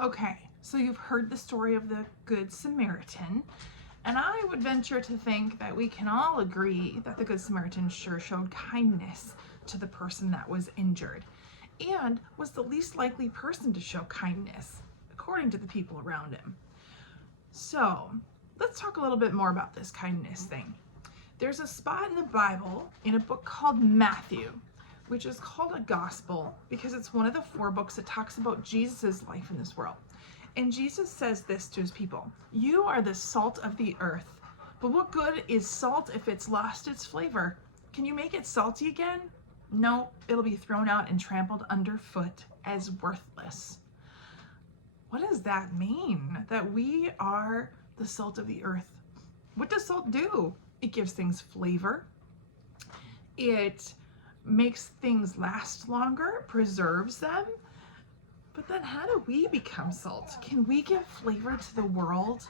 Okay, so you've heard the story of the Good Samaritan, and I would venture to think that we can all agree that the Good Samaritan sure showed kindness to the person that was injured and was the least likely person to show kindness, according to the people around him. So, let's talk a little bit more about this kindness thing. There's a spot in the Bible in a book called Matthew, which is called a gospel because it's one of the 4 books that talks about Jesus' life in this world. And Jesus says this to his people: "You are the salt of the earth. But what good is salt if it's lost its flavor? Can you make it salty again? No, it'll be thrown out and trampled underfoot as worthless." What does that mean? That we are the salt of the earth. What does salt do? It gives things flavor. It makes things last longer, preserves them. But then how do we become salt? Can we give flavor to the world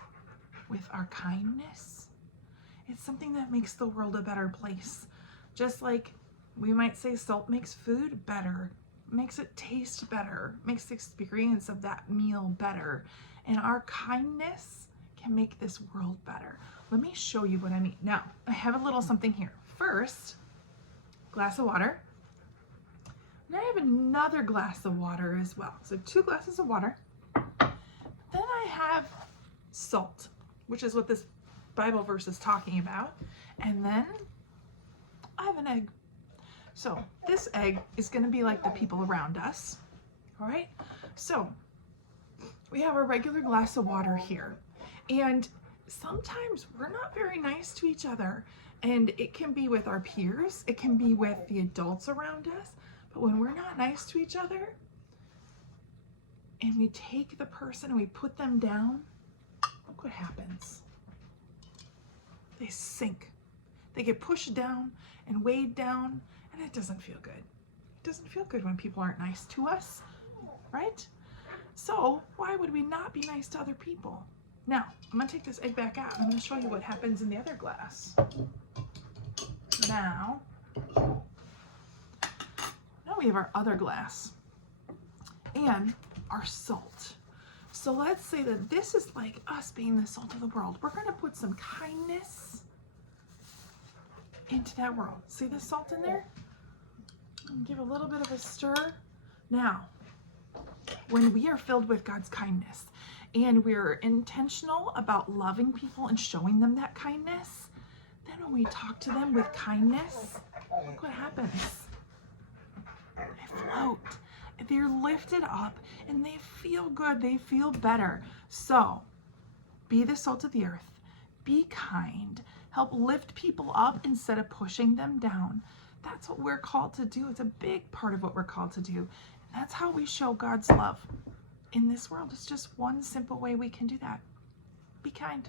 with our kindness? It's something that makes the world a better place. Just like we might say salt makes food better, makes it taste better, makes the experience of that meal better. And our kindness can make this world better. Let me show you what I mean. Now, I have a little something here. First, glass of water. And I have another glass of water as well. So 2 glasses of water. Then I have salt, which is what this Bible verse is talking about. And then I have an egg. So this egg is going to be like the people around us. All right. So we have a regular glass of water here. And sometimes we're not very nice to each other. And it can be with our peers. It can be with the adults around us. But when we're not nice to each other and we take the person and we put them down, look what happens. They sink. They get pushed down and weighed down, and it doesn't feel good. It doesn't feel good when people aren't nice to us, right? So why would we not be nice to other people? Now, I'm gonna take this egg back out. I'm gonna show you what happens in the other glass. Now we have our other glass and our salt. So let's say that this is like us being the salt of the world. We're going to put some kindness into that world. See the salt in there? Give a little bit of a stir. Now, when we are filled with God's kindness and we're intentional about loving people and showing them that kindness, then when we talk to them with kindness, look what happens. They float, they're lifted up, and they feel good, they feel better. So, be the salt of the earth, be kind, help lift people up instead of pushing them down. That's what we're called to do. It's a big part of what we're called to do. And that's how we show God's love in this world. It's just one simple way we can do that. Be kind.